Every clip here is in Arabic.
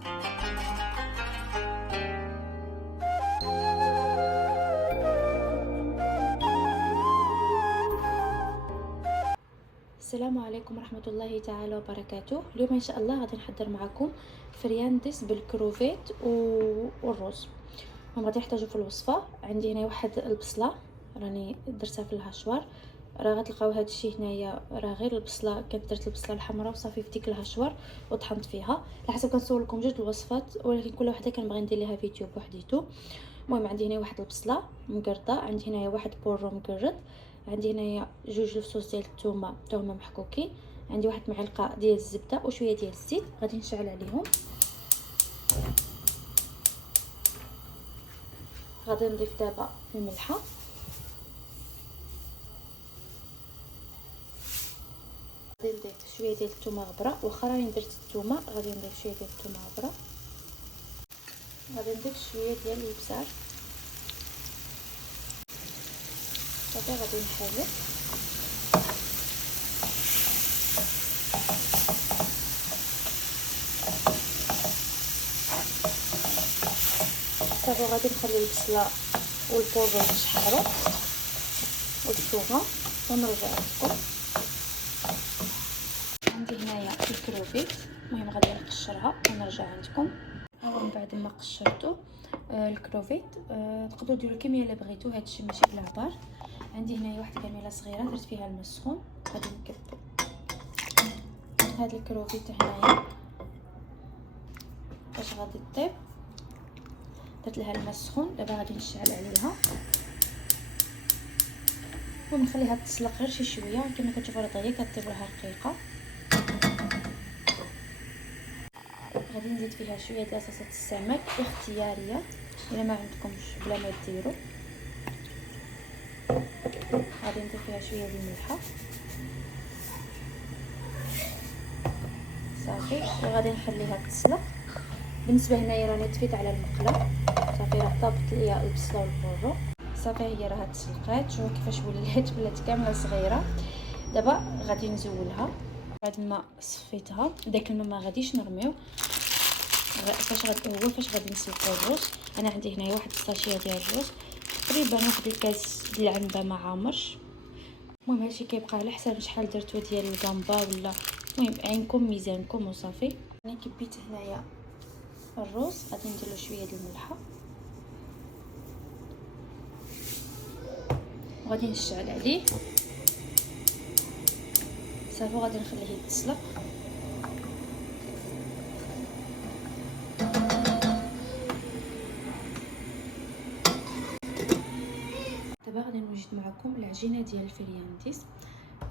السلام عليكم ورحمة الله تعالى وبركاته. اليوم ان شاء الله غادي نحضر معكم فرياندس بالكروفيت والرز. غادي نحتاجو في الوصفه. عندي هنا واحد البصله راني درتها في الهشوار، راه غتلقاو هذا الشيء هنايا، راه غير البصله، كنت درت البصله الحمراء وصافي في ديك الهشوار وطحنت فيها. على حسب كنصور لكم جوج الوصفات، ولكن كل وحده كنبغي ندير ليها فيديو بوحديتو. المهم عندي هنا واحد البصله مقرطه، عندي هنايا واحد بورو مقرط، عندي هنايا جوج الفصوص ديال الثومه توما محكوكين، عندي واحد معلقه ديال الزبده وشويه ديال الزيت. غادي نشعل عليهم. غادي نضيف دابا الملحه، غادي نضيف شويه ديال الثومه غبره، واخا راني درت الثومه غادي نضيف شويه ديال الثومه غبره. غادي نضيف شويه ديال الابزار صافي. غادي نحرك صافي. غادي نخلي البصله والبورو يتحمروا والثومه ونرجع لكم. عندي هنايا الكروفيت، المهم غادي نقشرها ونرجع عندكم. من بعد ما قشرته الكروفيت تقدروا ديروا الكميه اللي بغيتو، هادشي ماشي بلا عبار. عندي هنايا واحد الكميله صغيره درت فيها الماء سخون، غادي نكب هاد الكروفيت هنايا باش غادي طيب. درت لها الماء سخون، دابا غادي نشعل عليها ونخليها تسلق غير شي شويه. كما كتشوفوا راه طيب كطيب لها رقيقه. غادي نزيد فيها شويه ديال صلصه السمك اختياريه، الا ما عندكمش بلا ما ديروا. غادي نضيف فيها شويه ديال الملحه صافي، وغادي نخليها تسلق. بالنسبه هنايا راني طفيت على المقله صافي، راه طابت ليا البصله والبورو صافي. هي راه تسلقات، شوفوا كيفاش ولات كامله صغيره. دابا غادي نزولها بعد ما صفيتها. داك الماء ما غاديش نرميو، فاش غادي نسلقوا الرز. انا عندي هنايا واحد الساشيه ديال الرز، تقريبا واحد الكاس ديال العنبه ما عامرش. المهم هادشي كيبقى على حساب شحال درتو ديال الكامبا، ولا المهم عينكم ميزانكم وصافي. انا كبيت هنايا الرز، غادي نديرو شويه ديال الملحه وغادي نشعل عليه صافي. غادي نخليه يتسلق. دابا غادي نوجد معكم العجينه ديال الفريانديس.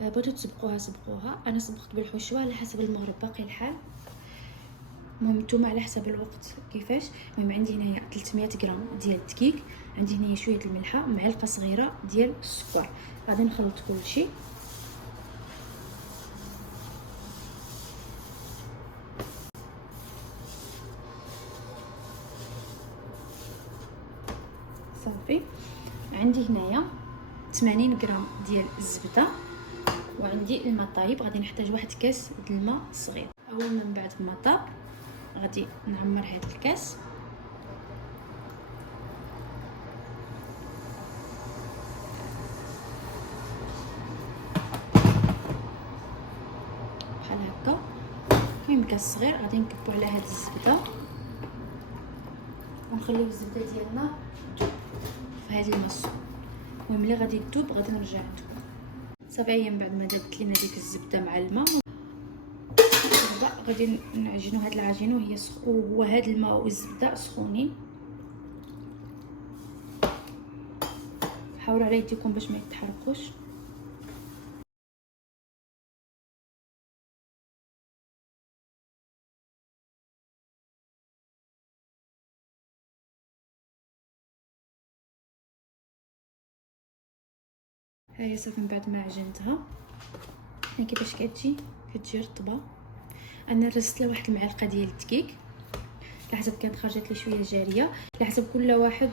بغيتو تسبقوها سبقوها، انا سبقت بالحشوه على حسب المغرب باقي الحال. المهم نتوما على حسب الوقت كيفاش. المهم عندي هنايا 300 غرام ديال الدقيق، عندي هنايا شويه الملحه، معلقه صغيره ديال السكر. غادي نخلط كلشي صافي. عندي هنايا 80 غرام ديال الزبده، وعندي الماء طايب. غادي نحتاج واحد كاس د الماء صغير. اول من بعد ما طاب غادي نعمر هذا الكاس بحال هكا. كاين كاس صغير غادي نكبو على هاد الزبده ونخليو الزبده ديالنا تذوب في هاد الماء السخون. المهم ملي غادي تذوب غادي نرجع عندكم صافي. هي من بعد ما ذابت لينا ديك الزبده مع الماء، دابا غادي نعجنوا هاد العجينه وهي وهو هاد الماء والزبده سخونين. حاولوا على يديكم باش ما يتحرقوش. ها هي صافي. من بعد ما عجنتها ها كيفاش كتجي رطبه. انا رست لها واحد المعلقه ديال الدقيق، على حسب كانت خرجت لي شويه جاريه، على حسب كل واحد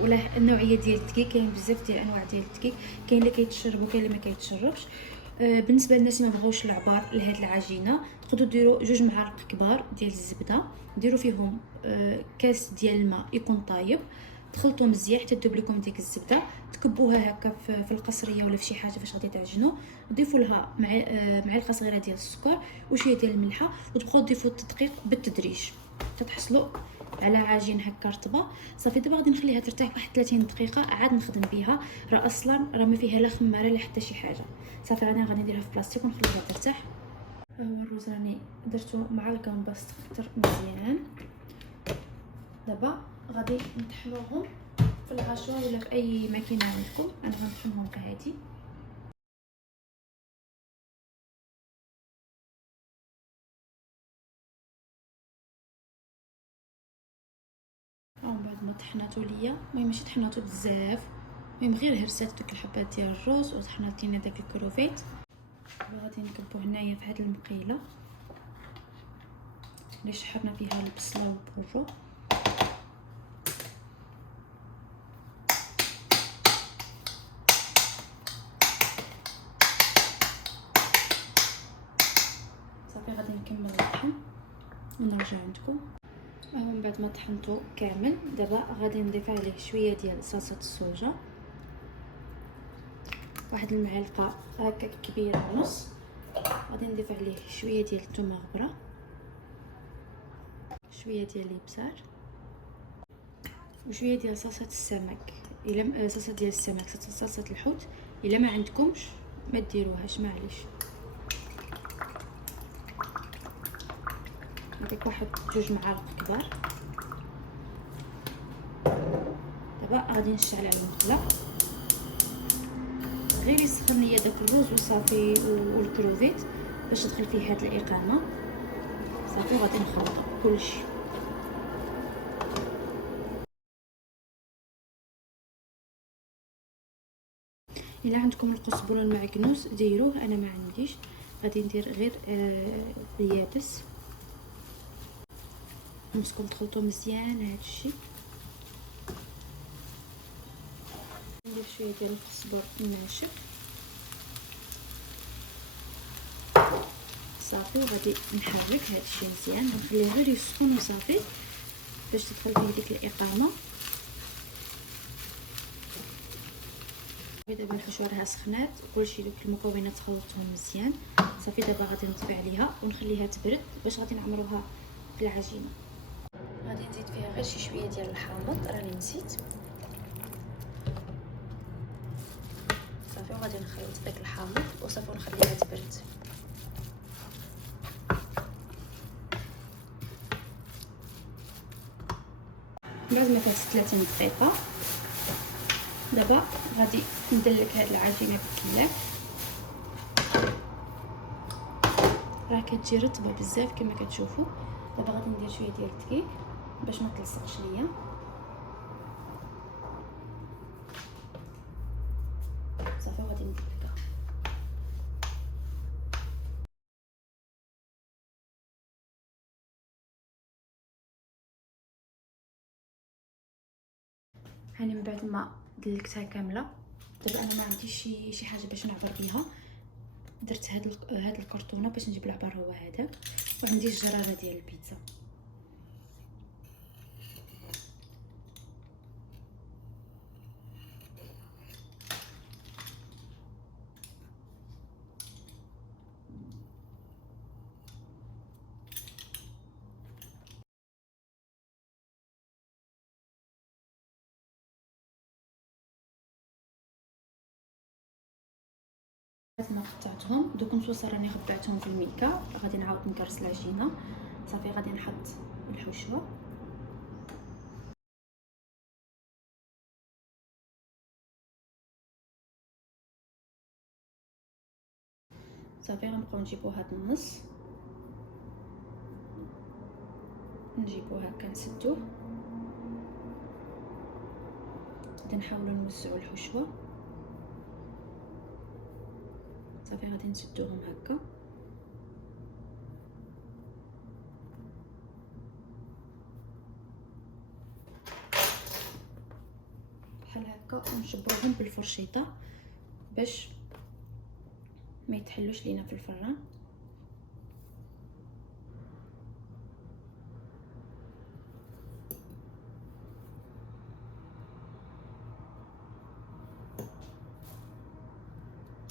ولا النوعيه ديال الدقيق. كاين بزاف ديال انواع ديال الدقيق، كاين اللي كيتشرب وكاين اللي ما كيتشربش. بالنسبه للناس اللي ما بغاوش العبار لهاد العجينه تقدروا ديروا 2 معالق كبار ديال الزبده، ديروا فيهم كاس ديال الماء يكون طايب، تخلطوا مزيان حتى تذوب لكم ديك الزبده، تكبوها هكا في القصريه ولا في شي حاجه فاش غادي تعجنوا، ضيفوا لها معلقه صغيره ديال السكر وشويه ديال الملحه، وتبقاو تضيفوا التدقيق بالتدريج تتحصلوا على عجين هكا رطبه. صافي دابا غادي نخليها ترتاح واحد 30 دقيقه عاد نخدم بها، راه اصلا راه ما فيها لا خماره لا حتى شي حاجه. صافي غادي نديرها في بلاستيك ونخليها ترتاح. ها هو الروز راني درتو مع الكمباس تخطر مزيان. دابا غادي نطحنوهم في الغاشوه ولا في اي ماكينه عندكم، انا غنطحنهم في هادي. ومن بعد ما طحناتو ليا، المهم ماشي طحناتو بزاف، المهم غير هرسات دوك الحبات ديال الروز وطحنات لينا داك الكروفيت. غادي نكبو هنايا في هاد المقيله اللي شحرنا فيها البصله والبورو. صافي غادي نكمل الطحن ونرجع عندكم. من بعد ما طحنتو كامل دابا غادي نضيف عليه شويه ديال صلصه الصوجه، واحد المعلقه هكا كبيره ونص. غادي نضيف عليه شويه ديال الثومه غبره، شويه ديال الابزار، وشويه ديال صلصه السمك الا صلصه ديال السمك صلصه الحوت الا ما عندكمش ما ديروهاش معليش. نعطيك واحد 2 معالق كبار. دابا غادي نشعل على المقله، غير يسخن ليا داك الروز وصافي والكروفيت باش تدخل فيه هاد الاقامه. صافي غادي نخلط كلشي. الا عندكم القزبر المعكنوس ديروه، انا ما عنديش، غادي ندير غير اليابس. خصكم تخلطوا مزيان هادشي. ندير شويه ديال القزبر الناشف. صافي وغادي نحرك هادشي مزيان، نخليه غير يسخن وصافي باش تدخل فيه ديك الاقامه. دابا الحشوه راها سخنات، كلشي دوك المكونات خلطتهم مزيان. صافي دابا غادي نطفي عليها ونخليها تبرد باش غادي نعمروها في العجينه. غادي نزيد فيها غير شي شويه ديال الحامض راني نسيت. صافي وغادي نخلط داك الحامض وصافي ونخليها تبرد. بعد ما فاتت 30 دقيقه دابا غادي ندلك هاد العجينه بالكياس، راه كتجي رطبه بزاف كما كتشوفوا. دابا غادي ندير شويه ديال الدقيق باش ما تلصقش ليا. صافي غادي ندلكها. هاني من بعد ما دلكتها كامله دابا انا ما عنديش شي حاجه باش نعبر بها، درت هاد الكرتونه باش نجيب العبار هو هذاك، وعندي الجراره ديال البيتزا. بعد ما قطعتهم دوك نصوص راني خبعتهم في الميكا، غادي نعاود نكرس العجينه. صافي غادي نحط الحشوه. صافي غنبقاو نجيبو هاد النص، نجيبو هكا نسدوه، غادي نحاولوا نوزعوا الحشوه. صافي غادي نسدوهم هكا بحال هكا ونشبروهم بالفرشيطه باش ما يتحلوش لينا في الفران.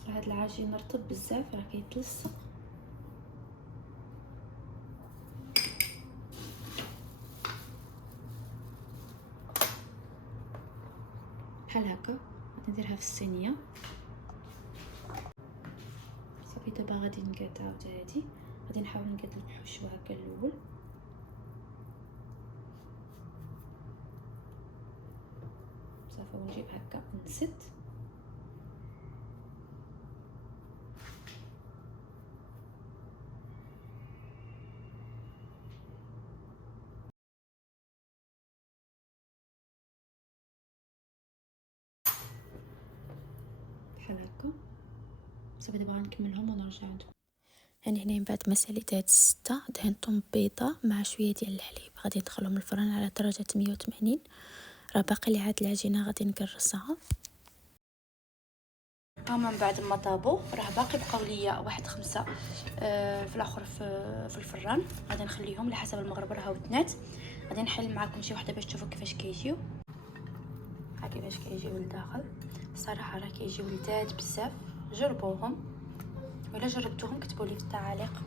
هاد العجين رطب بزاف راه كيتلصق. بحال هكا غادي نديرها في الصينيه. صافي دابا غادي نقاد عاود هادي، غادي نحاول نقاد الحشوه هكا الاول. صافي ونجيب هكا نسد. بحال هكا. صافي دابا غنكملهم ونرجع عندكم. يعني هنا من بعد ما ساليت هاد الستة دهنتهم بيضه مع شويه ديال الحليب، غادي ندخلهم الفران على درجه 180. راه باقي لي هاد العجينه غادي نكرسها. هما من بعد ما طابو راه باقي بقاو ليا واحد 5 في الاخر في الفران. غادي نخليهم لحسب المغرب راه ودنات. غادي نحل معكم شي وحده باش تشوفوا كيفاش كيجيو. ها كيفاش كيجيو لداخل. صراحه راه كيجيو لذاذ بزاف، جربوهم ولا جربتوهم كتبوا لي في التعاليق.